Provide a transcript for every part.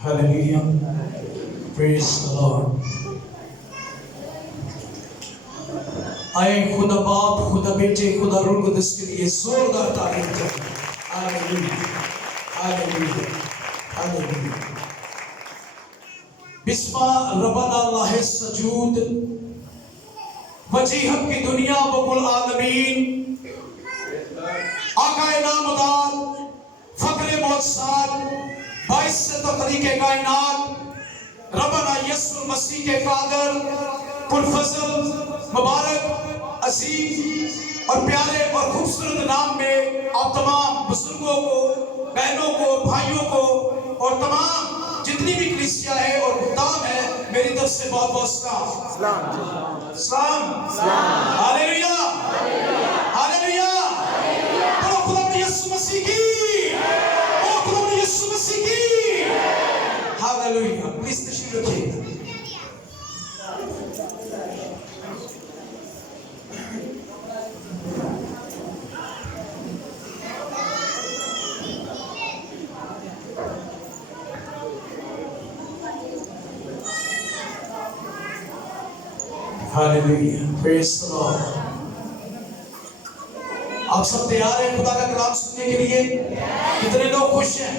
Hallelujah. Praise the Lord. आए खुदा बाप, खुदा बेटे, खुदा रूह कुदस के लिए जोरदार तारीफ करें। Hallelujah, hallelujah, hallelujah. बिस्मा रब्बना लाहे सजूद वजीहत की दुनिया बकुल आलमीन आकाए नामदार फकरे मोहसाद बाइस से तखलीक कायनात रब्बना यस्सुल मसीह के कादर कुल फजल मुबारक अजीज और प्यारे और खूबसूरत नाम में आप तमाम बुजुर्गों को, बहनों को, भाइयों को और तमाम जितनी भी कलीसिया है और खुदाम है, मेरी तरफ से बहुत बहुत सलाम। सलाम, हालेलुया, हालेलुया। बोलो खुदा ने यीशु मसीह की, बोलो खुदा ने यीशु मसीह की, हालेलुया। प्लीज तशरीफ रखिए। Hallelujah. Praise the Lord. आप सब तैयार हैं खुदा का कलाम सुनने के लिए? कितने लोग खुश हैं?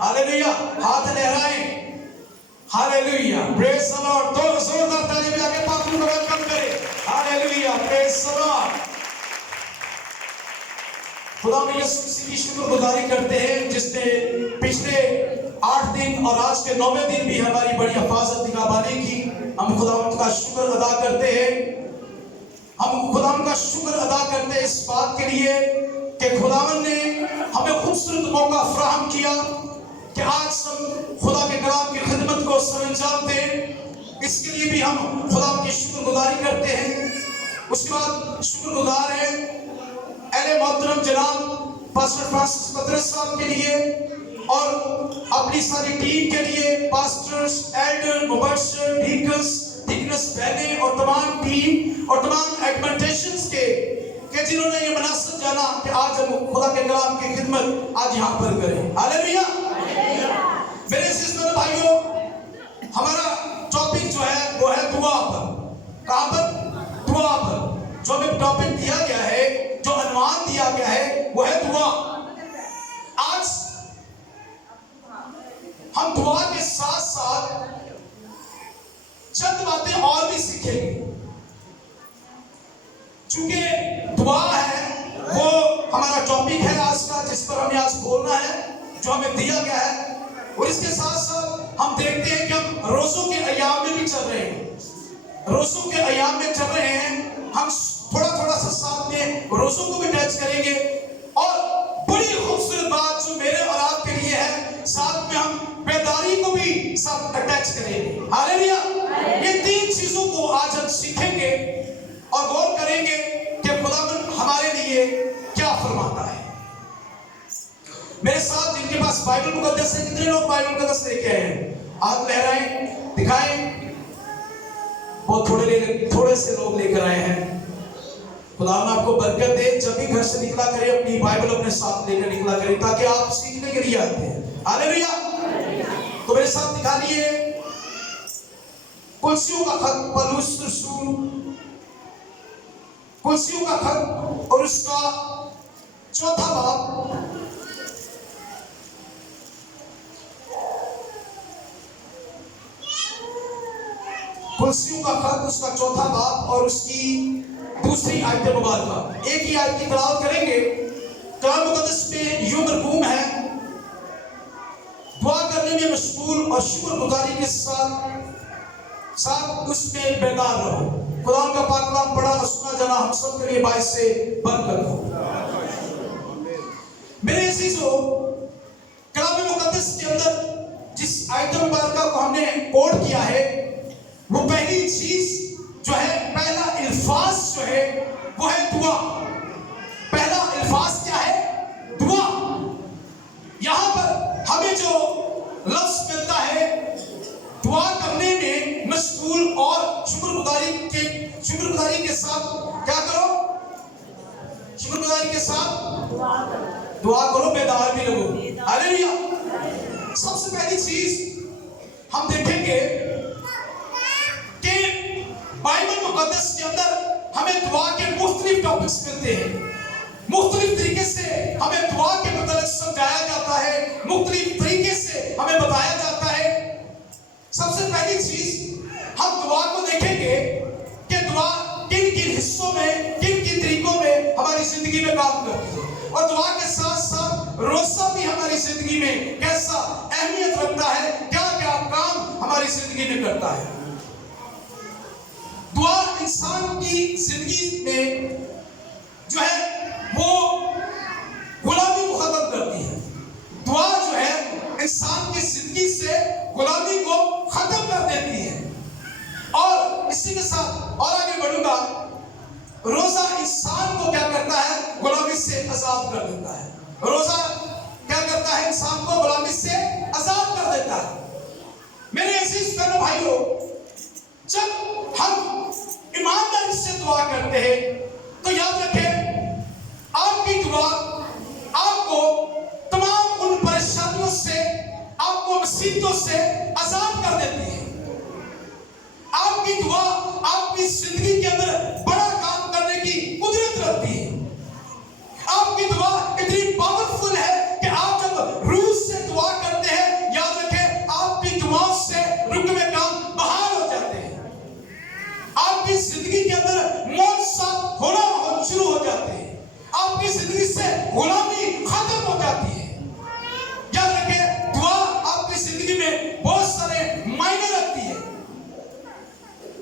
हालेलुया, हाथ लहराएं। Hallelujah, praise the lord. तो जोरदार ताली बजा के पाक को वेलकम करें। Hallelujah, praise the lord. खुदा में यीशु मसीह की शुक्रगुजारी करते हैं जिसने पिछले 8 दिन और आज के 9वें दिन भी हमारी बड़ी हिफाजत निगहबानी की। हम खुदावंद का शुक्र अदा करते हैं। हम खुदावंद का शुक्र अदा करते हैं इस बात के लिए कि खुदावंद ने हमें खूबसूरत मौका फराहम किया कि आज हम खुदा के कलाम की खिदमत को सरअंजाम दें। इसके लिए भी हम खुदा की शुक्रगुजारी करते हैं। उसके बाद शुक्रगुजार हैं अहले मोहतरम जनाब पास्टर फ्रांसिस पतरस साहब के लिए और अपनी सारी टीम के लिए, पास्टर्स, एल्डर, मुबशर, डीकन्स, बहनें और तमाम टीम और तमाम एडमिनिस्ट्रेशंस के जिन्होंने ये मनासब जाना कि आज हम खुदा के कलाम की खिदमत आज यहाँ पर करें। हालेलुया। मेरे सिस्टर भाइयों, हमारा टॉपिक जो है वो है दुआ पर। कहाँ पर? दुआ पर। जो हमें टॉपिक दिया गया है, जो अनुमान दिया गया है, वो है दुआ। आज हम दुआ के साथ साथ चंद बातें और भी सीखेंगे। चूंकि दुआ है वो हमारा टॉपिक है आज का, जिस पर हमें आज बोलना है, जो हमें दिया गया है। और इसके साथ साथ हम देखते हैं कि हम रोजों के अय्याम में भी चल रहे हैं। रोजों के अय्याम में चल रहे हैं। हम थोड़ा थोड़ा सा साथ में रोजों को भी टच करेंगे और बड़ी खूबसूरत बात जो मेरे और आपके लिए है, साथ में हम बेदारी को भी साथ अटैच करेंगे। हालेलुया। ये 3 चीजों को आज हम सीखेंगे और गौर करेंगे कि खुदावंद हमारे लिए क्या फरमाता है। मेरे साथ जिनके पास बाइबल मुकद्दस है, कितने लोग बाइबल मुकद्दस लेके आए हैं? हाथ लहराएं, दिखाएं। बहुत थोड़े से लोग लेकर आए हैं। खुदावंद आपको बरकत दे। जब भी घर से निकला करें अपनी बाइबल अपने साथ लेकर निकला करें, ताकि आप सीखने के लिए आते हैं। हालेलुया। तो मेरे साथ दिखा लिए कुलसियों का खत, पौलुस रसूल कुलसियों का खत और उसका 4था बाब। कुलसियों का खत उसका 4था बाब और उसकी दूसरी आयत मुबारका। एक ही आयत की तिलावत करेंगे। कलाम मुकद्दस में यूं मरकूम है, दुआ करने में मशगूल और शुक्रगुजारी के साथ उसमें बेदार रहो। खुदा का पाक कलाम पढ़ा और सुना जाना हम सब के लिए बाइस से बरकत हो। मेरे अजीजों, कलाम मुकद्दस के अंदर जिस आयत मुबारका को हमने कोट किया है, वो पहली चीज जो है, पहला अल्फाज जो है वो है दुआ। पहला अल्फाज क्या है? दुआ। यहां पर हमें जो लफ्ज मिलता है दुआ करने में मशगूल और शुक्रगुजारी के साथ क्या करो? शुक्रगुजारी के साथ दुआ करो, बेदार भी लगो। हालेलुया। सबसे पहली चीज हम देखेंगे कि बाइबल मुकद्दस के अंदर हमें दुआ के मुख्तलिफ टॉपिक्स मिलते हैं। मुख्तलिफ तरीके से हमें दुआ के मतलब समझाया जाता है, मुख्तलिफ तरीके से हमें बताया जाता है। सबसे पहली चीज हम दुआ को देखेंगे कि दुआ किन किन हिस्सों में, किन किन तरीकों में हमारी जिंदगी में काम करती है, और दुआ के साथ साथ रोज़ा भी हमारी जिंदगी में कैसा अहमियत रखता है, क्या क्या काम हमारी जिंदगी में करता है। दुआ इंसान की जिंदगी में जो है वो गुलामी को खत्म करती है। दुआ जो है इंसान की जिंदगी से गुलामी को खत्म कर देती है। और इसी के साथ और आगे बढ़ूंगा, रोजा इंसान को क्या करता है, गुलामी से आजाद कर देता है। रोजा क्या करता है, इंसान को गुलामी से आजाद कर देता है। मेरे अजीज बहनों भाइयों, जब हम ईमानदारी से दुआ करते हैं तो याद रखें, आपकी दुआ आपको तमाम उन परेशानियों से, आपको मुसीबतों से आजाद कर देती है। आपकी दुआ आपकी जिंदगी के अंदर बड़ा काम करने की कुदरत रखती है। आपकी दुआ इतनी पावरफुल है कि आप जब रूह से दुआ करते हैं, याद रखें आपकी दुआओं से रुके हुए काम बहाल हो जाते हैं। आपकी जिंदगी के अंदर मौजज़ा होना शुरू हो जाते हैं। आपकी जिंदगी से गुलामी खत्म हो जाती है। याद रखें, दुआ आपकी जिंदगी में बहुत सारे मायने रखती है।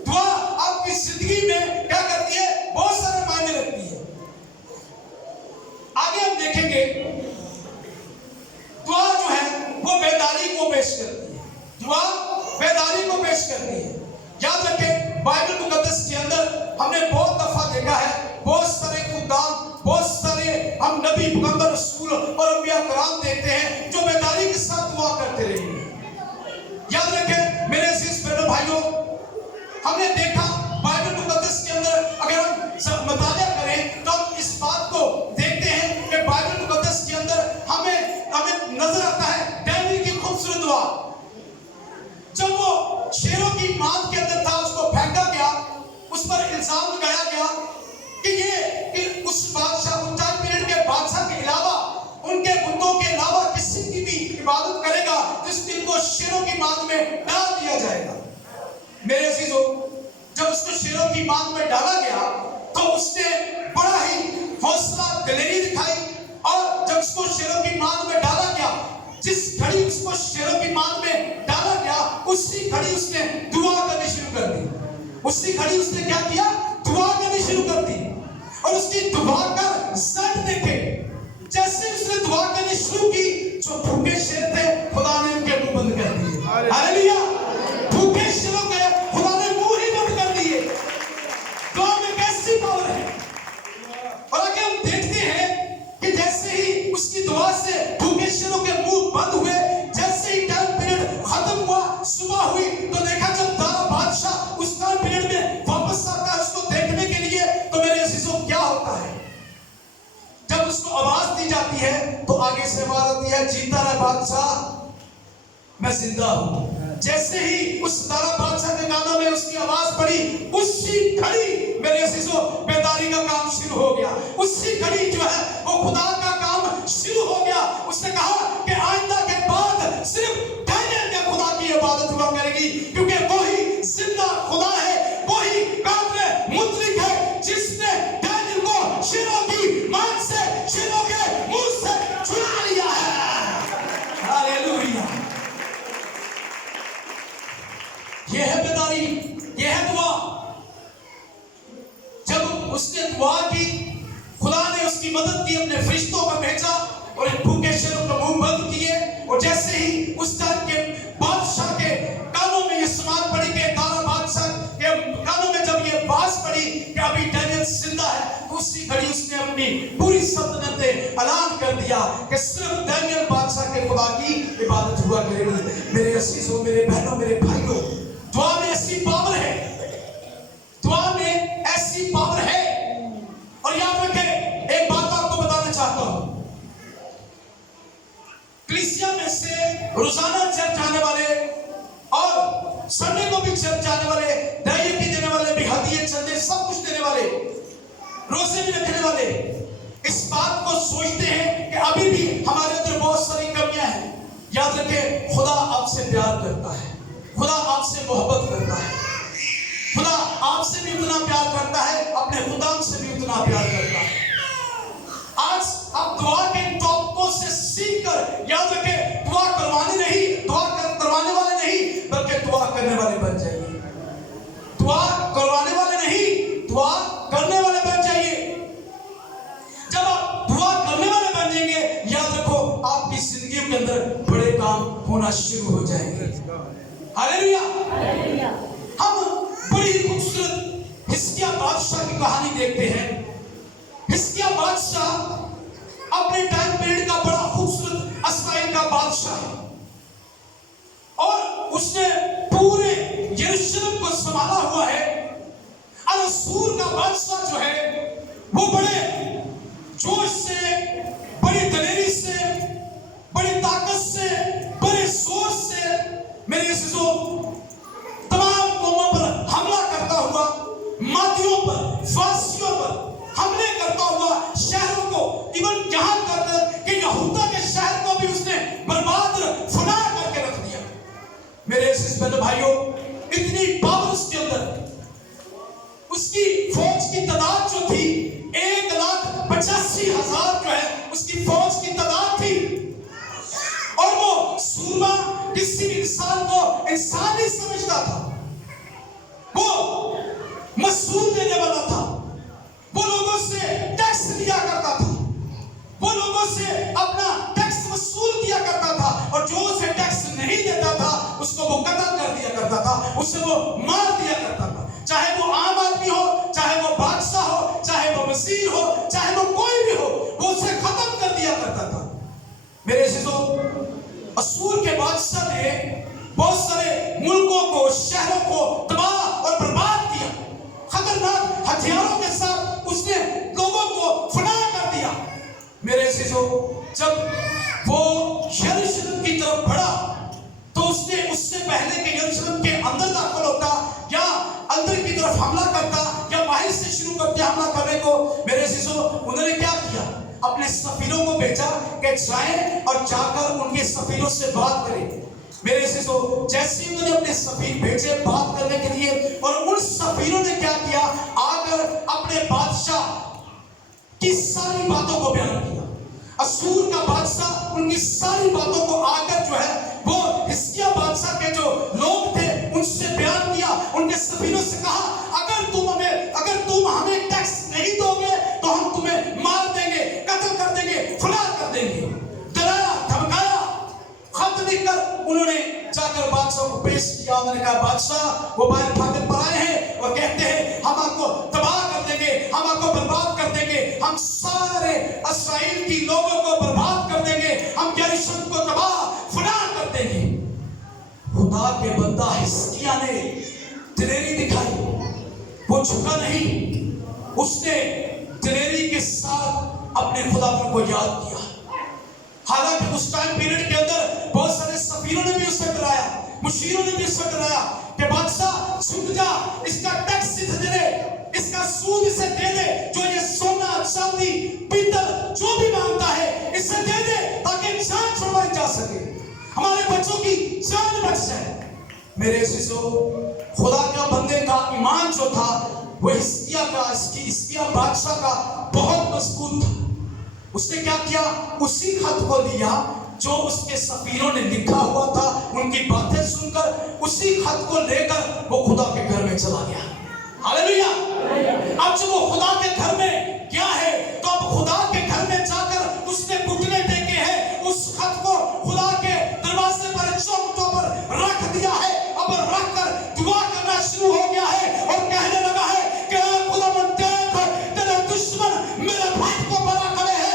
दुआ आपकी जिंदगी में क्या करती है, बहुत सारे मायने रखती है। आगे हम देखेंगे, दुआ जो है वो बेदारी को पेश करती है। दुआ बेदारी को पेश करती है। याद रखें, बाइबल मुकद्दस के अंदर हमने बहुत दफा देखा है, बहुत सारे खुदाम, बहुत सारे हम नबी, पैगंबर, रसूल और अंबिया कराम देखते हैं जो बेदारी के साथ दुआ करते रहे। याद रखें मेरे अजीज बहनों भाइयों, हमने देखा बाइबल मुकद्दस के अंदर, अगर हम मुताबिया करें तो हम इस बात को देखते हैं कि बाइबल मुकद्दस के अंदर हमें नजर आता है डेविड की खूबसूरत दुआ। जब वो शेरों की मांद के अंदर था, उसको फेंका गया, उस पर इल्जाम लगाया गया कि उस बादशाह, उस टाइम पीरियड के बादशाह के अलावा, उनके बुतों के अलावा किसी की भी इबादत करेगा तो इस दिन को शेरों की मांद में डाल दिया जाएगा। मेरे अजीजों, जब उसको शेरों की मांद में डाला गया तो उसने बड़ा ही हौसला दिलेरी दिखाई, और जब उसको शेरों की मांद में डाला गया, जिस घड़ी उसको शेरों की मांद में डाला गया, उसी घड़ी उसने दुआ करनी शुरू कर दी। उसी घड़ी उसने क्या किया, दुआ करनी शुरू कर दी। और उसकी दुआ का रिजल्ट देखे, जैसे उसने दुआ करनी शुरू की, जो भूखे शेर थे खुदा ने उनके मुंह बंद कर दिए। हालेलुया। भूखे शेरों के खुदा ने मुंह ही बंद कर दिए। दुआ में कैसी पावर है। और आगे हम देखते हैं कि जैसे ही उसकी दुआ से भूखे शेरों के मुंह बंद हुए, जैसे ही टाइम पीरियड खत्म हुआ, सुबह हुई, तो देखा जब दारा बादशाह उस टाइम पीरियड में वापस आता है उसको देखने के लिए, तो मेरे अजीजों क्या होता है, जब उसको आवाज दी जाती है तो आगे से आवाज आती है, जीता रहे बादशाह, मैं जिंदा हूं। जैसे ही उस दारा बादशाह के कानों में उसकी आवाज पड़ी, उसी घड़ी मेरे अजीजों बेदारी का काम शुरू हो गया। उसी घड़ी जो है वो खुदा का काम शुरू हो गया। उसने कहा कि आइंदा के बाद सिर्फ डैनियल के खुदा की इबादत हुआ करेगी, क्योंकि वही जिंदा खुदा है, वही काबिल मुतलक है, जिसने डैनियल को शेरों की मांद से, शेरों के मुंह से छुड़ा लिया है। हालेलुया। ये है बेदारी, ये है दुआ। जब उसने दुआ की, खुदा ने उसकी मदद की, अपने फरिश्तों को भेजा और इन भूखे शेरों को मुंह बंद किए। और जैसे ही उस टाइम के बादशाह के कानों में ये समात पड़ी, के दारा बादशाह के कानों में जब ये बात पड़ी कि अभी डैनियल जिंदा है, तो उसी घड़ी उसने अपनी पूरी सल्तनत में ऐलान कर दिया कि सिर्फ डैनियल बादशाह के खुदा की इबादत हुआ करेगी। मेरे अजीजों, मेरे बहनों, मेरे भाइयों, दुआ में ऐसी पावर है, दुआ में ऐसी पावर है। और याद रखें, एक बात आपको बताना चाहता हूं, कलीसिया में से रोजाना चर्च आने वाले चर्च जाने वाले, दायित्व देने वाले भी, हदिये चंदे सब कुछ देने वाले, रोजे भी रखने वाले इस बात को सोचते हैं कि अभी भी हमारे अंदर बहुत सारी कमियां हैं। याद रखें, खुदा आपसे प्यार करता है, खुदा आपसे मोहब्बत करता है, खुदा आपसे भी उतना प्यार करता है, अपने खुदा से भी उतना प्यार करता है। आज आप दुआ के टॉपिकों से सीख कर, याद रखें, दुआ करवाने वाले नहीं बल्कि दुआ करने वाले बन जाइए। दुआ करवाने वाले नहीं, दुआ करने वाले बन जाइए। जब आप दुआ करने वाले बन जाएंगे, याद रखो आपकी जिंदगी के अंदर बड़े काम होना शुरू हो जाएंगे। हालेलुया। हम बड़ी ही खूबसूरत हिजकिय्याह बादशाह की कहानी देखते हैं। हिजकिय्याह बादशाह अपने टाइम पीरियड का बड़ा खूबसूरत इस्राएल का बादशाह है और उसने पूरे यरूशलेम को संभाला हुआ है। और असूर का बादशाह जो है वो बड़े जोश से, बड़ी दलेरी से, बड़ी ताकत से, बड़े जोश से मेरे जो तमाम कौमों पर हमला करता हुआ, मादियों पर, फारसियों पर हमले करता हुआ, शहरों को, इवन यहाँ तक कि यहूदा के शहर को भी उसने बर्बाद फना करके रख दिया। मेरे बहनों भाइयों, इतनी पावर उसके अंदर, उसकी फौज की तादाद जो थी 1,85,000 जो है उसकी फौज की तादाद थी। और वो सूरमा किसी भी इंसान को इंसान नहीं समझता था, वो मसूल देने वाला था, वो लोगों से टैक्स लिया करता था, वो लोगों से अपना टैक्स वसूल किया करता था, और जो उसे टैक्स नहीं देता था उसको वो कत्ल कर दिया करता था, उसे वो मार दिया करता था। चाहे वो आम आदमी हो, चाहे वो बादशाह हो, चाहे वो वजीर हो, चाहे वो कोई भी हो, वो उसे खत्म कर दिया करता था। मेरे अजीजों, असूर के बादशाह ने बहुत सारे मुल्कों को, शहरों को तबाह और बर्बाद किया। खतरनाक हथियारों के साथ उसने लोगों को फना कर दिया। मेरे अजीजों, जब वो यरूशलेम की तरफ बढ़ा तो उसने उससे पहले के यरूशलेम के अंदर दाखिल होता या अंदर की तरफ हमला करता या बाहर से शुरू करते हमला करने को, मेरे अजीजों, उन्होंने क्या किया? अपने सफीरों को भेजा कि जाएं और जाकर उनके सफीरों से बात करें। मेरे अजीजों, जैसे ही उन्होंने अपने सफीर भेजे बात करने के लिए, और उन सफीरों ने क्या किया? आकर अपने बादशाह की सारी बातों को बयान किया। असूर का बादशाह उनकी सारी बातों को आकर जो है वो हिजकिय्याह बादशाह के जो लोग थे उनसे बयान किया। उनके सफीरों से कहा, अगर तुम हमें टैक्स नहीं दोगे तो हम तुम्हें मार देंगे, कत्ल कर देंगे, फना कर देंगे। डराया, धमकाया। खत लिखकर उन्होंने जाकर बादशाह को पेश किया। उन्होंने कहा, बादशाह, वो बाहर फाटक पर आए हैं और कहते हैं हम आपको तबाह कर देंगे, हम आपको बर्बाद कर देंगे, हम सारे इस्राएल की लोगों को बर्बाद कर देंगे, हम यरूशलेम को तबाह फना कर देंगे। खुदा के बंदा हिजकिय्याह ने दिलेरी दिखाई, वो झुका नहीं, उसने दिलेरी के साथ अपने खुदा को याद किया। हालांकि उस टाइम पीरियड के अंदर बहुत सारे सफीरों ने भी उससे डराया, मुशीरों ने भी उससे डराया कि बादशाह झुक जा, इसका टैक्स इसे दे दे, इसका सूद इसे दे दे, जो ये सोना, चांदी, पीतल जो भी मांगता है इसे दे दे, ताकि जान छुड़वाई जा सके, हमारे बच्चों की जान बच जाए। मेरे अजीजों, खुदा के बंदे का ईमान जो था वो हिजकिय्याह बादशाह का बहुत मजबूत था। उसने क्या किया? उसी खत को लिया जो उसके सफीरों ने लिखा हुआ था, उनकी बातें सुनकर उसी खत को लेकर वो खुदा के घर में चला गया। हालेलुया। अब जब वो खुदा के घर में क्या है, तो अब खुदा के घर में जाकर उसने घुटने टेके हैं, उस खत को खुदा के दरवाजे पर, चौखटों पर रख दिया है। अब रख कर दुआ करना शुरू हो गया है और कहने लगा है कि खुदावन देख, तेरे दुश्मन मेरे भाई को बना खड़े हैं,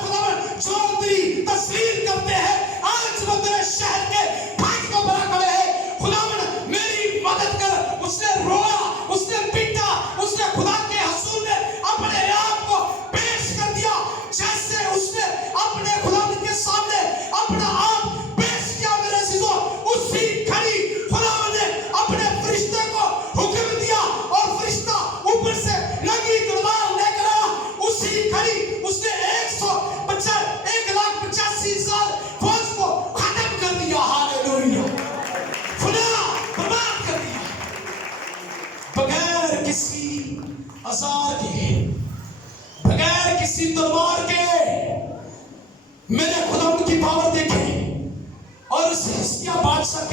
खुदावन जो तेरी तस्वीर करते हैं आज वो तेरे शहर के भाई को बना खड़े हैं, खुदावन मेरी मदद कर। उसने रोया, उसने पीटा, उसने खुदा के हजूर में अपने आप को पेश कर दिया। जैसे उसने अपने खुदा के सामने अपना आप पेश किया, मेरे अजीजों, उसी घड़ी खुदा ने अपने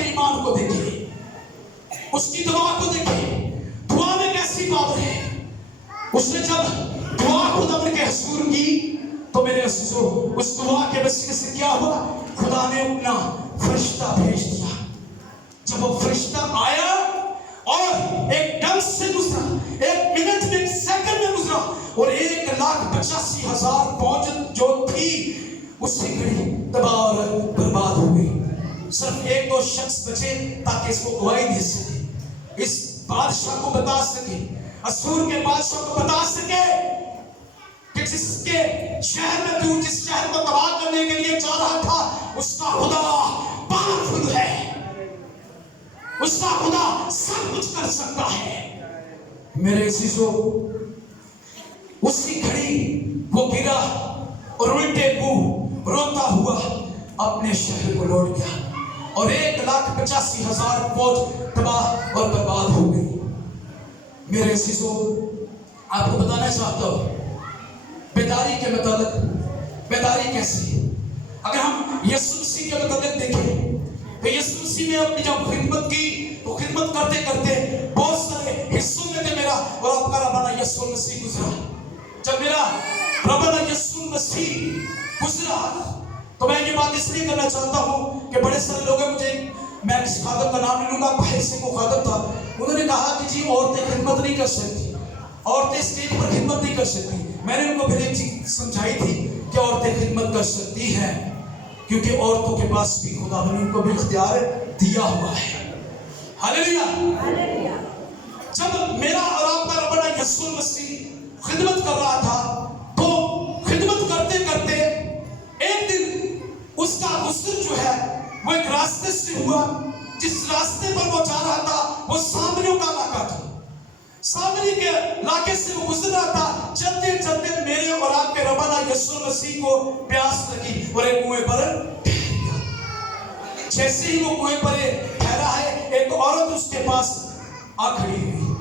ईमान को देखिए, उसकी दुआ को देखिए। दुआ में कैसी पावर है। उसने जब दुआ खुदा के हजूर की तो मेरे अजीजों उस दुआ के वसीले से क्या हुआ, खुदा ने अपना फरिश्ता भेज दिया। जब वो फरिश्ता आया और एक ढंग से गुजरा, 1 मिनट में 1 सेकंड में गुजरा और 1,85,000 फौज जो थी उससे घड़ी तबाह और बर्बाद हो गई। सिर्फ 1-2 शख्स बचे ताकि इसको गवाही दे सके, इस बादशाह को बता सके, असूर के बादशाह को बता सके कि जिसके शहर में तू जिस शहर को तबाह करने के लिए जा रहा था उसका खुदा पावरफुल है, उसका खुदा सब कुछ कर सकता है। मेरे अजीजों उसी घड़ी वो गिरा और उल्टे मुंह रोता हुआ अपने शहर को लौट गया और 1,85,000 फौज तबाह और बर्बाद हो गई। मेरे अजीजों आपको बताना चाहता हूं बेदारी के मतलब, बेदारी कैसी है। अगर हम यीशु मसीह के मतलब देखें तो यीशु मसीह ने अपनी जब खिदमत की तो खिदमत करते करते बहुत सारे हिस्सों में थे मेरा और आपका रबाना यीशु मसीह गुजरा। जब मेरा रबाना यीशु मसीह गुजरा तो मैं ये बात इसलिए करना चाहता हूँ कि बड़े सारे लोग हैं, मुझे मैं किसी खादम का नाम नहीं लूंगा, बाहर से को खादम था, उन्होंने कहा कि जी औरतें खिदमत नहीं कर सकती, औरतें स्टेज पर खिदमत नहीं कर सकती। मैंने उनको फिर एक चीज समझाई थी कि औरतें खिदमत कर सकती हैं क्योंकि औरतों के पास भी खुदा ने उनको भी इख्तियार दिया हुआ है। हालेलुया। जब मेरा और आपका रब्बना यीशु मसीह खिदमत कर रहा था तो खिदमत करते करते एक दिन उसका गुस्सा जो है वो एक रास्ते से हुआ, जिस रास्ते पर वो जा रहा था वो सामरियों का इलाका था। सामरी के इलाके से वो गुजर रहा था। चलते चलते मेरे और आपके रब्बाना यीशु मसीह को प्यास लगी और एक कुएं पर ठहर गया। जैसे ही वो कुएं पर ठहरा है एक औरत उसके पास आ खड़ी हुई।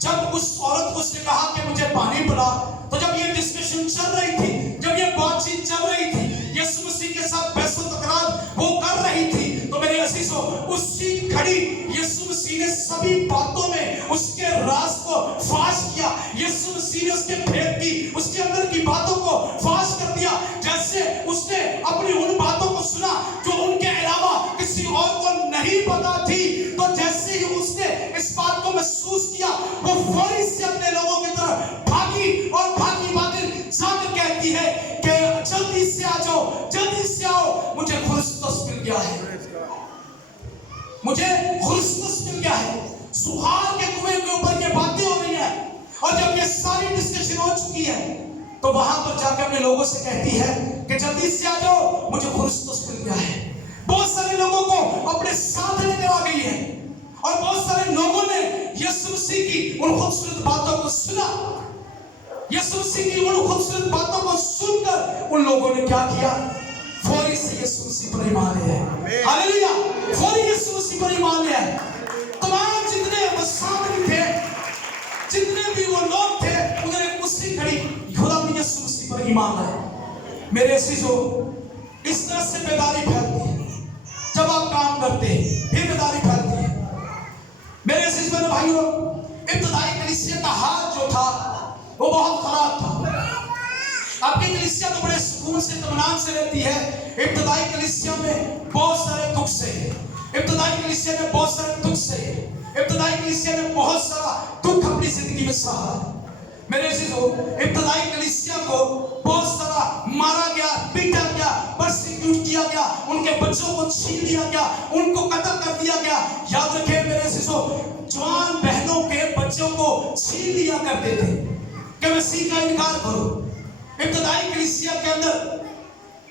जब उस औरत को उसने कहा कि मुझे पानी पिला, तो जब ये डिस्कशन चल रही थी, जब ये बातचीत चल रही थी, यीशु मसीह के साथ बहस तकरार वो कर रही थी, तो मेरे अजीजों उसी घड़ी यीशु मसीह ने सभी बातों में उसके राज को फाश किया। यीशु मसीह ने उसके भेद की, उसके अंदर की बातों को फाश कर दिया। जैसे उसने अपनी उन बातों को सुना जो उनके अलावा किसी और को नहीं पता थी, तो जैसे ही उसने इस बात को महसूस किया वो फौरी से अपने लोगों की तरफ भागी और भागी जाकर कहती है कि जल्दी से आ जाओ, जल्दी से आओ, मुझे खुरिस्तुस मिल गया है, मुझे खुरिस्तुस मिल गया है। सुहार के कुएं के ऊपर ये बातें हो रही है और जब ये सारी डिस्कशन हो चुकी है तो वहां पर जाकर अपने लोगों से कहती है कि जल्दी से आ जाओ, मुझे खुरिस्तुस मिल गया है। बहुत सारे लोगों को अपने साथ लेकर आ गई है और बहुत सारे लोगों ने यीशु मसीह की उन खूबसूरत बातों को सुना। यीशु मसीह की उन खूबसूरत बातों को सुनकर उन लोगों ने क्या किया, फौरी से यीशु मसीह पर ईमान ले आए। हालेलुया। फौरी यीशु मसीह पर ईमान ले आए। तमाम जितने वो सामने थे, जितने भी वो लोग थे, उन्होंने उसी घड़ी खुदा में यीशु मसीह पर ईमान लाया। मेरे अजीजों इस तरह से बेदारी फैलती है। जब आप काम करते हैं फिर बेदारी फैलती है। मेरे अजीज मेरे भाइयों, इब्तिदाई कलीसिया का हाल जो था वो बहुत खराब था। आपकी कलीसिया तो बड़े सुकून से इत्मीनान से रहती है। इब्तिदाई कलीसिया में बहुत सारे दुख से, इब्तिदाई कलीसिया में बहुत सारे दुख से, इब्तिदाई कलीसिया ने बहुत सारा दुख अपनी जिंदगी में सहा। मेरे अजीजों इब्तिदाई कलीसिया को बहुत सारा मारा गया, पीटा गया, परसिक्यूट किया गया, उनके बच्चों को छीन लिया गया, उनको कत्ल कर दिया गया। याद रखें मेरे अजीजों, जवान बहनों के बच्चों को छीन लिया करते थे कि मसीह का इनकार करो। इब्तिदाई कलीसिया के अंदर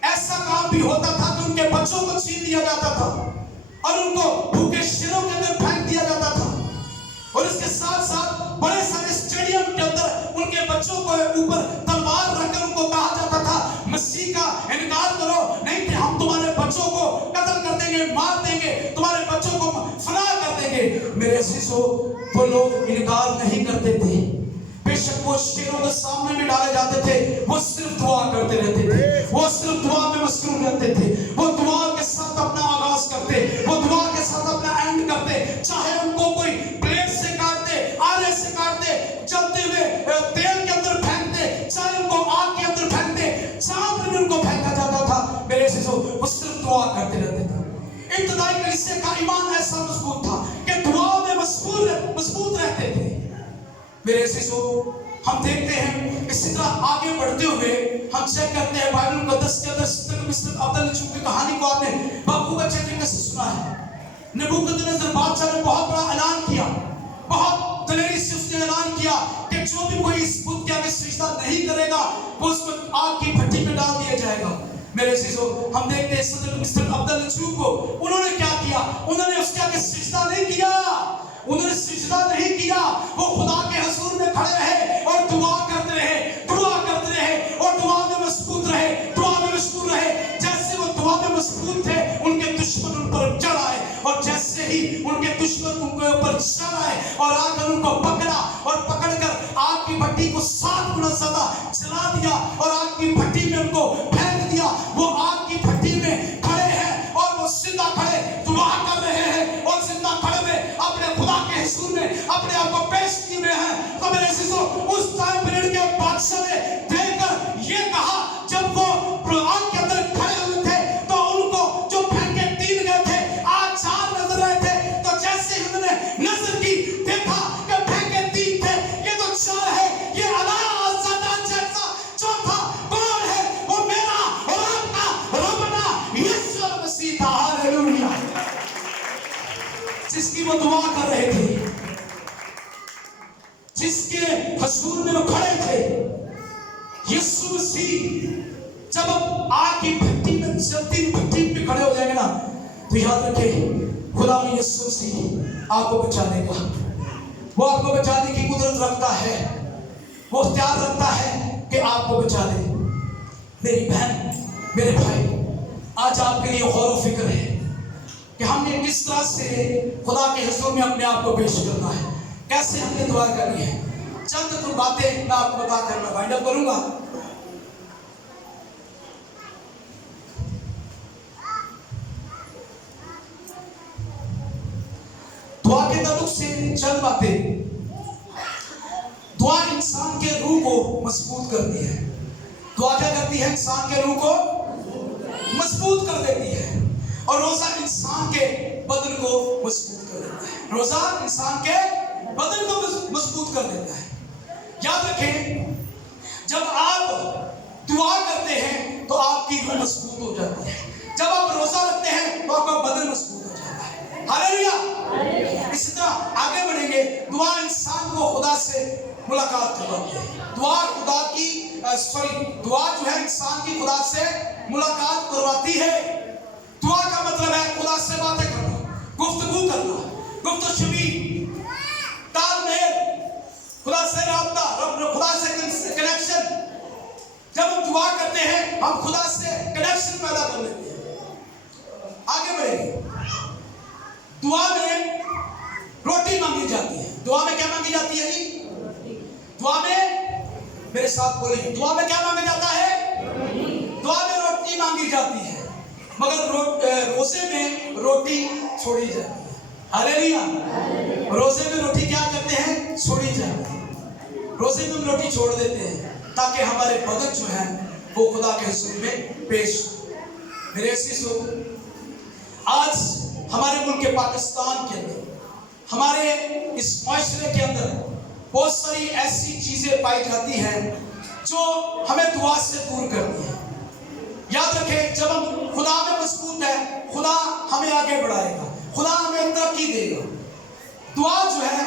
ऐसा काम भी होता था कि उनके बच्चों को छीन लिया जाता था और उनको भूखे शेरों के अंदर फेंक दिया जाता था। और इसके साथ साथ बड़े सारे स्टेडियम के अंदर उनके बच्चों को ऊपर तलवार रखकर उनको कहा जाता था मसीह का इनकार करो, नहीं तो हम तुम्हारे बच्चों को कत्ल कर देंगे, मार देंगे, तुम्हारे बच्चों को फना कर देंगे। मेरे अजीजों वो लोग इनकार नहीं करते थे। बेशक वो शेरों के सामने में डाले जाते थे, वो सिर्फ दुआ करते रहते थे, वो सिर्फ दुआ में मसरूफ रहते थे, वो दुआ के साथ अपना आगाज करते, वो दुआ ऐसा मजबूत था कि दुआ में मजबूत रहते थे। मेरे अजीजों, हम देखते हैं इसी तरह आगे बढ़ते हुए हम चेक करते हैं बाइबल मुकद्दस के अंदर सिद्दीक़ अब्दुल नजूर की कहानी को आपने बखूबी अच्छे तरीके से सुना है। नबूकदनेस्सर बादशाह ने बहुत बड़ा ऐलान किया, बहुत दलेरी से उसने ऐलान किया कि जो भी कोई इस बुत के आगे सजदा नहीं करेगा वो उसको आग की भट्टी में डाल दिया जाएगा। मेरे अजीजों, हम देखते हैं सिद्दीक़ अब्दुल नजूर को, उन्होंने क्या किया? उन्होंने उसके आगे सजदा नहीं किया, उन्होंने सजदा नहीं किया, वो खुदा के हुजूर में खड़े रहे और दुआ करते रहे और दुआ में मजबूत रहे। जैसे वो दुआ में मजबूत थे, उनके दुश्मन उन पर चढ़ आए, और जैसे ही उनके दुश्मन उनके ऊपर चढ़ आए और आकर उनको पकड़ा और पकड़कर आग की भट्टी को 7 गुना ज्यादा जला दिया और आग की भट्टी में उनको फेंक दिया। वो आग की भट्टी में खड़े हैं और वो जिंदा खड़े दुआ कर रहे हैं और जिंदा खड़े में अपने खुदा के हुजूर में अपने आप को पेश किए हुए हैं। तो मेरे अजीजों, उस टाइम पीरियड के बादशाह ने देखकर ये कहा, जब वो आग के अंदर खड़े हुए थे तो उनको जो फेंके 3 गए थे, आज 4 नजर आए थे। तो जैसे ही उन्होंने नजर की, देखा कि फेंके 3 थे, ये तो 4 है, ये अल्लाह सदान जैसा चौथा कौन है? वो मेरा और आपका रब्बना यीशु मसीह था। हालेलुया। जिसकी वो दुआ कर रहे थे, जिसके हुजूर में वो खड़े थे, यीशु मसीह जब आग की भट्टी में जलती भट्टी पे खड़े हो जाएंगे ना, तो याद रखें खुदा में यीशु मसीह आपको बचा लेगा। वो आपको बचाने की कुदरत रखता है, वो इख्तियार रखता है कि आपको बचा ले। मेरी बहन, मेरे भाई, आज आपके लिए गौर व फिक्र है कि हमने किस तरह से खुदा के हुजूर में अपने आप को पेश करना है, कैसे हमने दुआ करनी है। चंद कुछ बातें मैं आपको बताकर मैं वाइंड अप करूंगा। दुआ के ताल्लुक से चंद बातें। दुआ इंसान के रूह को मजबूत करती है। दुआ क्या करती है? इंसान के रूह को मजबूत कर देती है। और रोजा इंसान के बदन को मजबूत कर देता है। रोजा इंसान के बदन को मजबूत कर देता है। याद रखें, जब आप दुआ करते हैं तो आपकी रूह मजबूत हो जाती है। जब आप रोजा रखते हैं तो आपका बदन मजबूत हो जाता है। हालेलुया। इसी तरह आगे बढ़ेंगे। दुआ इंसान को खुदा से मुलाकात करवाती है। दुआ जो है इंसान की खुदा से मुलाकात करवाती है। दुआ का मतलब है खुदा से बातें करना, गुफ्तगू करना, गुफ्तशुबी, तालमेल, खुदा से राब्ता, खुदा से कनेक्शन। जब हम दुआ करते हैं हम खुदा से कनेक्शन पैदा कर लेते हैं। आगे बढ़ेंगे। दुआ में रोटी मांगी जाती है। दुआ में क्या मांगी जाती है जी? दुआ में, मेरे साथ बोलिए, दुआ में क्या मांगा जाता है? दुआ में रोटी मांगी जाती है, मगर रोजे में रोटी छोड़ी जाती है। हालेलुया। रोजे में रोटी क्या करते हैं? छोड़ी जाती है। रोजे में हम रोटी छोड़ देते हैं ताकि हमारे बदन जो है वो खुदा के हुजूर में पेश हो। मेरे अजीजों, आज हमारे मुल्क के पाकिस्तान के अंदर, हमारे इस माशरे के अंदर बहुत सारी ऐसी चीजें पाई जाती हैं जो हमें दुआ से दूर करती हैं। याद रखें, जब हम खुदा में मजबूत है, खुदा हमें आगे बढ़ाएगा, खुदा हमें तरक्की देगा। दुआ जो है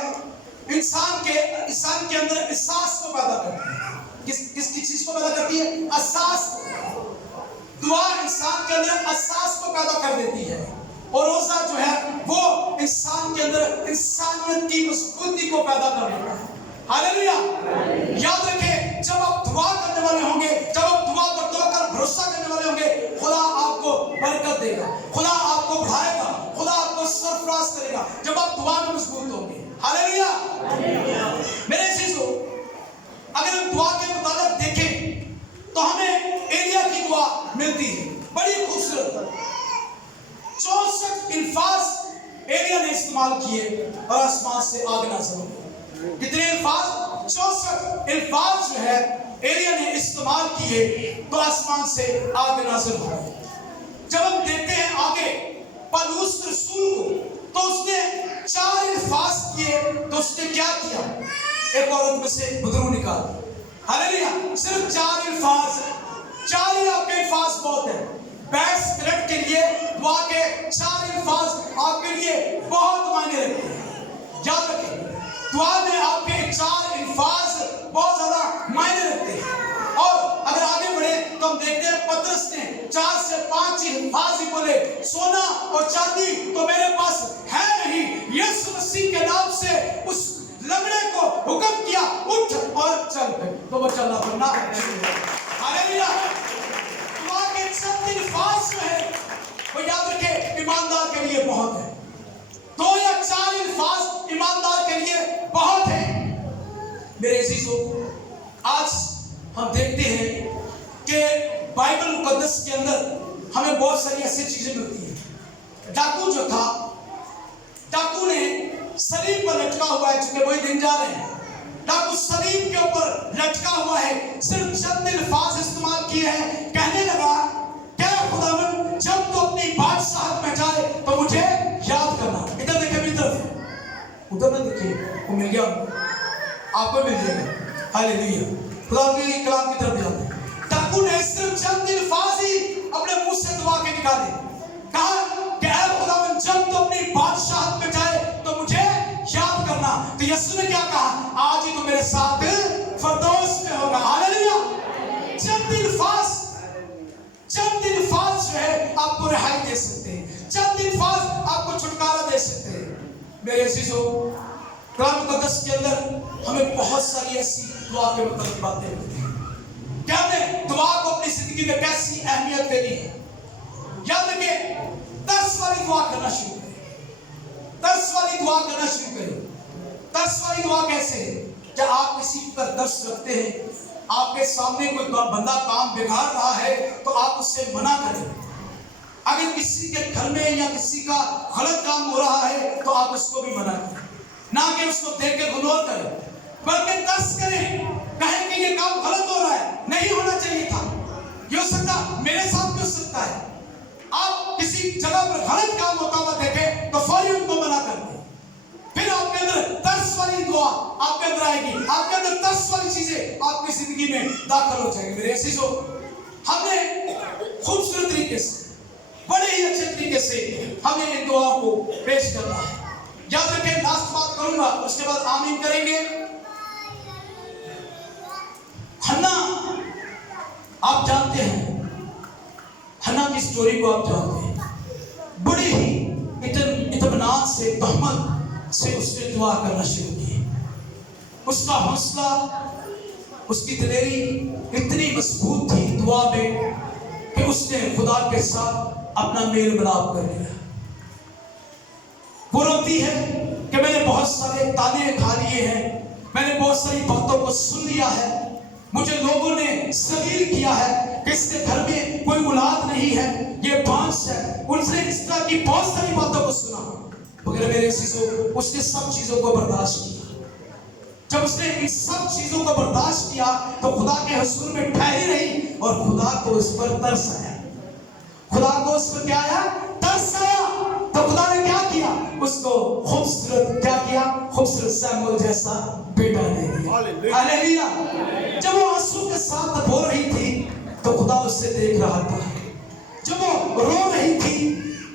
इंसान के अंदर एहसास को पैदा करती है। किसकी चीज को पैदा करती है? एहसास। दुआ इंसान के अंदर एहसास को पैदा कर देती है। और रोजा जो है वो इंसान के अंदर इंसानियत की मजबूती को पैदा कर देता है। हालेलुया। याद रखें, जब आप दुआ करने वाले होंगे, जब आप दुआ पर तवक्कुल भरोसा करने वाले होंगे, खुदा आपको बरकत देगा, खुदा आपको बढ़ाएगा, खुदा आपको सरफराज करेगा जब आप दुआ में मजबूत होंगे। हालेलुया। मेरे अजीजों, अगर हम दुआ के मुताबिक देखें तो हमें एलिया की दुआ मिलती है, बड़ी खूबसूरत। 64 अल्फाज एलिया ने इस्तेमाल किए और आसमान से आग नाज़िल हुई। कितने अल्फाज? 64 अल्फाज जो है एलिया ने इस्तेमाल किए तो आसमान से आग नाज़िल हुई। जब हम देखते हैं आगे पौलुस रसूल को, तो उसने एक औरत में से बदरू निकाल। हालेलुया। सिर्फ 4 अल्फाज, 4 ही आपके अल्फाज बहुत है। 22 मिनट के लिए दुआ के 4 अल्फाज आपके लिए बहुत मायने रखते हैं। याद रखें, दुआ में आपके 4 अल्फाज बहुत ज्यादा मायने रखते हैं। और अगर आगे बढ़े तो हम देखते हैं पतरस ने 4 से 5 अल्फाज ही बोले, सोना और चांदी तो मेरे पास है नहीं, यीशु मसीह के नाम से उस लंगड़े को हुक्म किया, उठ और चल। तो वो चलना फिरना शुरू हुआ। हालेलुया। दुआ के 4 अल्फाज जो है वो याद रखे ईमानदार के लिए बहुत है। 2 या 4 अल्फाज ईमानदार के लिए बहुत है। मेरे अजीजों, आज हम देखते हैं कि बाइबल मुकद्दस के अंदर हमें बहुत सारी ऐसी चीजें मिलती हैं। डाकू जो था, डाकू ने सलीब पर लटका हुआ है, चूंकि वही दिन जा रहे हैं, डाकू सलीब के ऊपर लटका हुआ है, सिर्फ चंद अल्फाज इस्तेमाल किए हैं। कहने लगा, क्या खुदावन, जब तो अपनी बादशाहत में जाए तो मुझे याद करना। इधर देखे मेरी तरफ, उधर न देखिए, वो मिल गया, आपको मिल जाएगा। हालेलुया। खुदा के कलाम की तरफ ध्यान दें। डाकू ने सिर्फ चंद अल्फाज ही अपने मुंह से दुआ के निकाले। कहा कि ऐ खुदावन, जब तो अपनी बादशाहत में जाए तो मुझे याद करना। तो यीशु ने क्या कहा, आज ही तो मेरे साथ फरदौस में होगा। हालेलुया। चंद अल्फाज जो है आपको रिहाई दे सकते हैं, चंद अल्फाज आपको छुटकारा दे सकते हैं। मेरे अजीजों, कुरान मुकद्दस के अंदर हमें बहुत सारी ऐसी दुआ के मतलब बातें मिलती हैं कि हमें दुआ को अपनी जिंदगी में कैसी अहमियत देनी है। याद रखें, तरस वाली दुआ करना शुरू करें। तरस वाली दुआ करना शुरू करें। तरस वाली दुआ कैसे है? क्या आप किसी पर तरस रखते हैं, आपके सामने कोई बंदा काम बिगाड़ रहा है तो आप उससे मना करें। अगर किसी के घर में या किसी का गलत काम हो रहा है तो आप उसको भी मना करें, ना कि उसको देख के इग्नोर करें, बल्कि तरस करें, कहें कि ये काम गलत हो रहा है, नहीं होना चाहिए था, ये हो सकता मेरे साथ भी हो सकता है। आप किसी जगह पर गलत काम होता हुआ देखें तो फौरी उनको मना कर दें। फिर आपके अंदर तरस वाली दुआ आपके अंदर आएगी, आपके अंदर तरस वाली चीजें आपकी जिंदगी में दाखिल हो जाएंगी। मेरे अजीजों, हमने खूबसूरत तरीके से, बड़े ही अच्छे तरीके से हमें इन दुआओं को पेश करना है। याद रखें, लास्ट बात करूंगा, उसके बाद आमीन करेंगे। हन्ना, आप जानते हैं हन्ना की स्टोरी को, आप जानते हैं। बड़े ही इत्मीनान से, तहम्मुल से उसने दुआ करना शुरू की। उसका हौसला, उसकी दिलेरी इतनी मजबूत थी दुआ में कि उसने खुदा के साथ अपना मेल मिलाप कर लिया। वो रोती है कि मैंने बहुत सारे ताने खा लिए हैं, मैंने बहुत सारी बातों को सुन लिया है, मुझे लोगों ने जलील किया है कि इसके घर में कोई औलाद नहीं है, ये बांस है। उनसे इस तरह की बहुत सारी बातों को सुना, मगर मेरे चीजों, उसने सब चीजों को बर्दाश्त किया। जब उसने इन सब चीजों को बर्दाश्त किया तो खुदा के हुजूर में ठहरी रही और खुदा को उस पर तरस आया। खुदा को उस पर क्या आया? तरस आया। तो खुदा ने क्या किया? उसको खूबसूरत क्या किया? खूबसूरत सैमुअल जैसा बेटा दे दिया। हालेलुया। जब वो आंसू के साथ रो रही थी तो खुदा उससे देख रहा था। जब वो रो रही थी,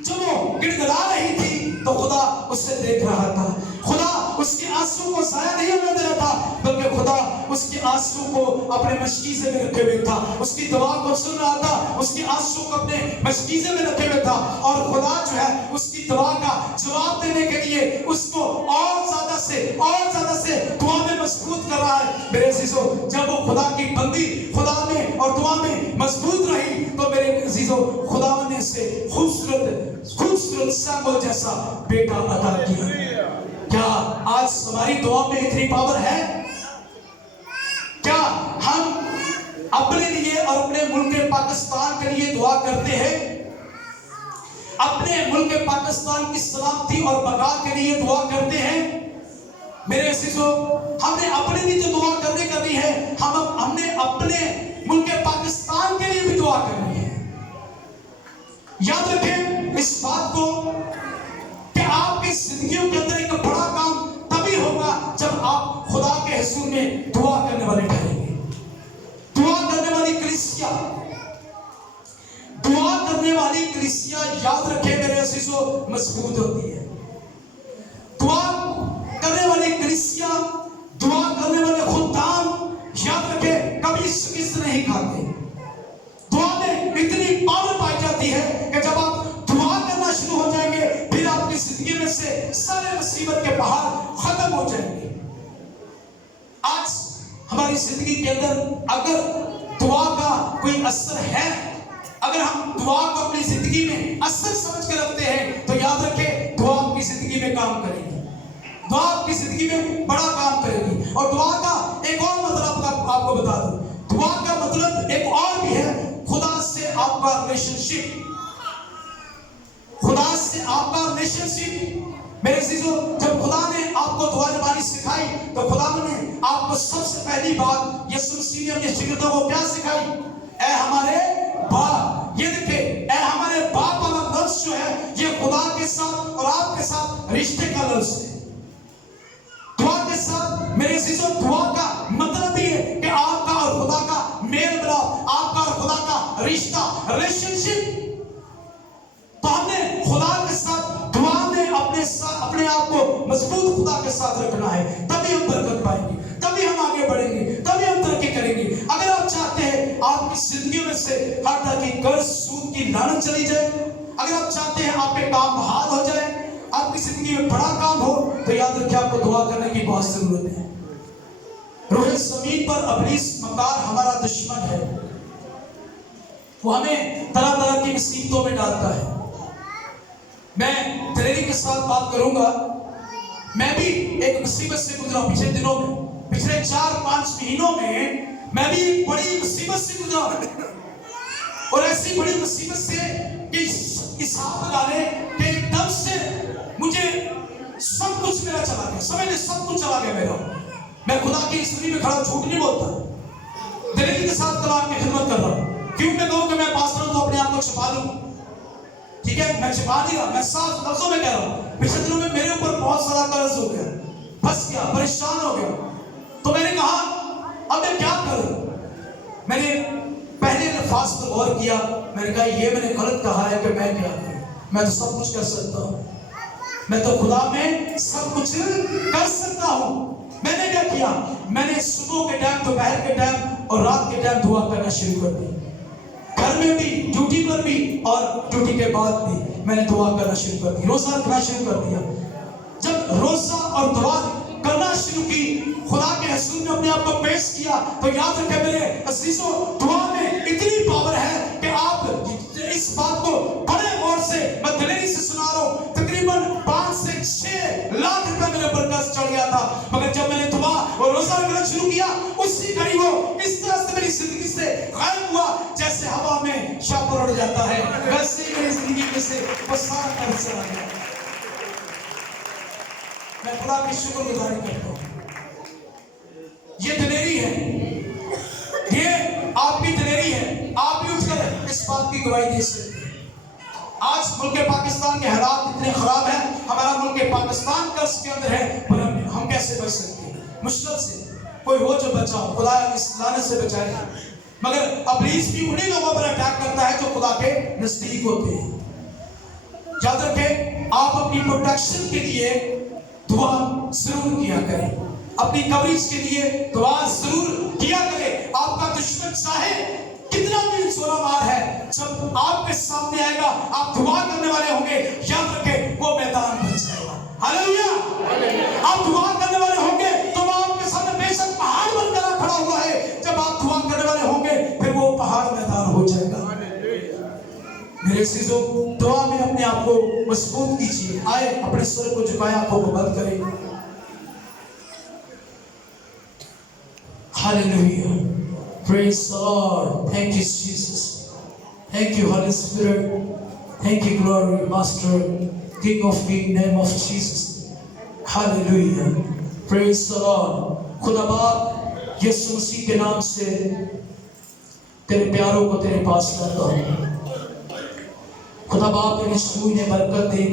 जब वो गिड़गिड़ा रही थी तो खुदा उससे देख रहा था। खुदा उसके आंसू को जाया नहीं होने दे रहा था, बल्कि खुदा उसके आंसू को अपने मशकीज़े में रखे हुए था, उसकी दुआ को सुन रहा था, उसके आंसू को अपने मशकीज़े में रखे हुए था। और खुदा जो है उसकी दुआ का जवाब देने के लिए उसको और ज्यादा से दुआ में मजबूत कर रहा है। मेरे अजीजों, जब वो खुदा की बंदी खुदा में और दुआ में मजबूत रही तो मेरे अजीजों, खुदा ने उसे खूबसूरत सैमुअल जैसा बेटा अता किया। क्या आज हमारी दुआ में इतनी पावर है? क्या हम अपने लिए और अपने मुल्क पाकिस्तान के लिए दुआ करते हैं? अपने मुल्क पाकिस्तान की सलामती और बका के लिए दुआ करते हैं? मेरे अजीजों, हमने अपने लिए तो दुआ करनी है, हमने अपने मुल्क पाकिस्तान के लिए भी दुआ करनी है। याद रखें इस बात को कि आपकी जिंदगियों के अंदर एक बड़ा काम तभी होगा जब आप खुदा के के हुजूर में दुआ करने वाले ठहरेंगे। दुआ करने वाली कलीसिया, दुआ करने वाली कलीसिया याद रखे मेरे अजीजों मजबूत होती है। दुआ करने वाली कलीसिया, दुआ करने वाले खुदाम याद रखे कभी शिकस्त नहीं खाते। दुआ में इतनी पावर पाई जाती है कि जब आप दुआ करना शुरू हो जाएंगे फिर आपकी जिंदगी में से सारे मुसीबत के पहाड़ खत्म हो जाएंगे। आज हमारी जिंदगी के अंदर अगर दुआ का कोई असर है, अगर हम दुआ को अपनी जिंदगी में असर समझ के रखते हैं, तो याद रखें दुआ आपकी जिंदगी में काम करेगी, दुआ आपकी जिंदगी में बड़ा काम करेगी। और दुआ का एक और मतलब आपको बता दूं, दुआ का मतलब एक और भी है, खुदा से आपका रिलेशनशिप, खुदा से आपका रिलेशनशिप। मेरे अजीजों, जब खुदा ने आपको दुआ जबानी सिखाई तो खुदा ने आपको सबसे पहली बात यीशु मसीह ने अपने शिगिर्दों को क्या सिखाई? ऐ हमारे बाप। ये देखिए, ऐ हमारे बाप वाला लफ्ज जो है ये खुदा के साथ और आपके साथ रिश्ते का लफ्ज है। दुआ के साथ मेरे अजीजों, दुआ का मतलब ये है कि आपका और खुदा का मेल मिलाप, आपका और खुदा का रिश्ता, रिलेशनशिप। तो हमने खुदा के साथ दुआ में अपने आप को मजबूत खुदा के साथ रखना है, तभी हम बरकत पाएंगे, तभी हम आगे बढ़ेंगे, तभी हम तरक्की करेंगे। अगर आप चाहते हैं आपकी जिंदगी में से हर तरह की कर्ज सूद की लानत चली जाए, अगर आप चाहते हैं आपके काम बहाल हो जाए, आपकी जिंदगी में बड़ा काम हो, तो याद रखिए आपको दुआ करने की बहुत जरूरत है। रोहे जमीन पर इब्लीस मकार हमारा दुश्मन है, वो हमें तरह तरह की मुसीबतों में डालता है। मैं दिलेरी के साथ बात करूंगा, मैं भी एक मुसीबत से गुजरा पिछले दिनों में, पिछले 4-5 महीनों में मैं भी बड़ी मुसीबत से गुजरा, और ऐसी बड़ी मुसीबत से कि हिसाब लगा ले कि एकदम से मुझे सब कुछ मेरा चला गया, समझ ले सब कुछ चला गया मेरा। मैं खुदा की स्तुति में खड़ा झूठ नहीं बोलता, दिलेरी के साथ कलाम की खिदमत कर रहा हूं। क्यों मैं कहूं कि मैं पास रहूं तो अपने आप को छिपा लूं? ठीक है, मैं छिपा नहीं रहा, मैं साफ लफ्जों में कह रहा हूं। पिछले दिनों में मेरे ऊपर बहुत सारा कर्ज हो गया, फंस गया, परेशान हो गया। तो मैंने कहा अब मैं क्या करूं? मैंने पहले अल्फाज पर गौर किया, मैंने कहा ये मैंने गलत कहा है कि मैं क्या करूं? मैं तो सब कुछ कर सकता हूं, मैं तो खुदा में सब कुछ कर सकता हूं। मैंने क्या किया? मैंने सुबह के टाइम, दोपहर के टाइम और रात के टाइम दुआ करना शुरू कर दी। घर में भी, ड्यूटी पर भी और ड्यूटी के बाद भी मैंने दुआ करना शुरू कर दी, रोजा रखना शुरू कर दिया। जब रोजा और दुआ करना शुरू की, खुदा के हुजूर में अपने आप को पेश किया, तो याद रखें मेरे अजीजों, दुआ में इतनी पावर है कि आप इस बात को बड़े गौर से, मैं दिलेरी से सुना रहा हूं, तकरीबन 5 से 6 लाख रुपए मेरे ऊपर कर्ज चढ़ गया था। मगर जब मैंने दुआ और रोजा रखना शुरू किया, उसी घड़ी वो इस तरह से मेरी जिंदगी से गायब हुआ, जैसे हवा में शापर उड़ जाता है, वैसे ही मेरी जिंदगी में से वो सारा कर्ज चला गया। मैं खुदा की शुक्रगुजारी करता हूं। ये दिलेरी है, ये आपकी दिलेरी है। आप भी उठकर इस बात की गवाही दे सकते हैं। आज मुल्क पाकिस्तान के हालात इतने खराब हैं, हमारा मुल्क पाकिस्तान कर्ज के अंदर है, पर हम कैसे बच सकते हैं? मुश्किल से कोई हो जो बचाओ, खुदा इस लानत से बचाए। मगर इब्लीस भी उन्हीं लोगों पर अटैक करता है जो खुदा के नजदीक होते हैं। याद रखें, आप अपनी प्रोटेक्शन के लिए दुआ जरूर किया करें, अपनी कवरेज के लिए दुआ जरूर किया करें। आपका दुश्मन चाहे कितना भी जोरावर है, जब आपके सामने आएगा, आप दुआ करने वाले होंगे, याद रखें वो मैदान बन जाएगा। हालेलुया! आप दुआ करने वाले होंगे तो वो आपके सामने बेशक पहाड़ बनकर खड़ा हुआ है, जब आप दुआ करने वाले होंगे फिर वो पहाड़ मैदान हो जाएगा। मेरे अजीजों, दुआ में अपने आप को मजबूत कीजिए। आए अपने सर को झुकाएं, आंखों को बंद करें। Hallelujah. Praise the Lord. Thank you, Jesus. Thank you, Holy Spirit. Thank you, glory, Master, King of Kings, name of Jesus. Hallelujah. Praise the Lord. खुदा बाप यीशु मसीह के नाम से तेरे प्यारों को तेरे पास लाता हूँ। खुदा बाप इन्हें सूई ने बरकत दे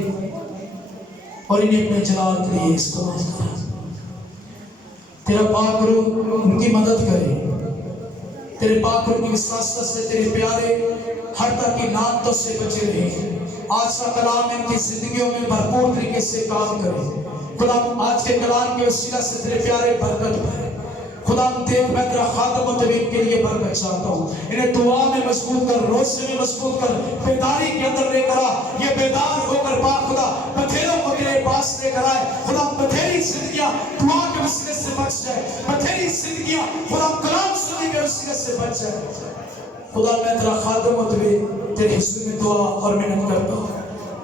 और इन्हें अपने जलाल के लिए इस्तेमाल कर। तेरा पाक रूह उनकी मदद करे, तेरे पाक रूह की विश्वासता से तेरे प्यारे हर तरह की लानतों से बचे रहे। आज का कलाम इनकी जिंदगियों में भरपूर तरीके से काम करे। खुदा आज के कलाम के वसीला से तेरे प्यारे बरकत पाए। खुदा देव मैं तेरा खातम व तबीब के लिए बरकत चाहता हूँ। इन्हें दुआ में मजबूत कर, रोज़े में मजबूत कर, बेदारी के अंदर लेकर आ। ये बेदार होकर पाक खुदा बथेरों को तेरे पास लेकर आए। खुदा बथेरी जिंदगियां दुआ के वसीले से बच जाए, बथेरी जिंदगियां खुदा कलाम सुनने के वसीले से बच जाए। खुदा मैं तेरा खातम व तबीब तेरे हुज़ूर में दुआ और मिन्नत करता हूँ।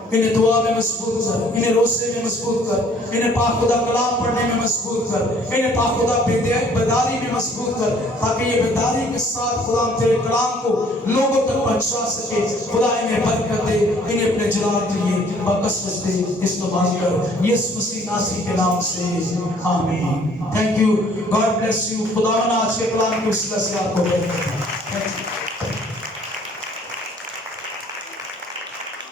इन्हें दुआ में मजबूत कर, इन्हें रोज़े में मजबूत कर, इन्हें पाक खुदा कलाम पढ़ने में मजबूत कर, इन्हें पाक खुदा बेदारी में मजबूत कर, ताकि ये बेदारी के साथ खुदा तेरे कलाम को लोगों तक पहुंचा सके। खुदा इन्हें बरकत दे, इन्हें अपने जलाल के लिए बकसरत दे। इसको मांग कर यीशु मसीह नासरी के नाम से आमीन। Thank you, God bless you. खुदा आज के कलाम के वसीले से आपको बरकत दे।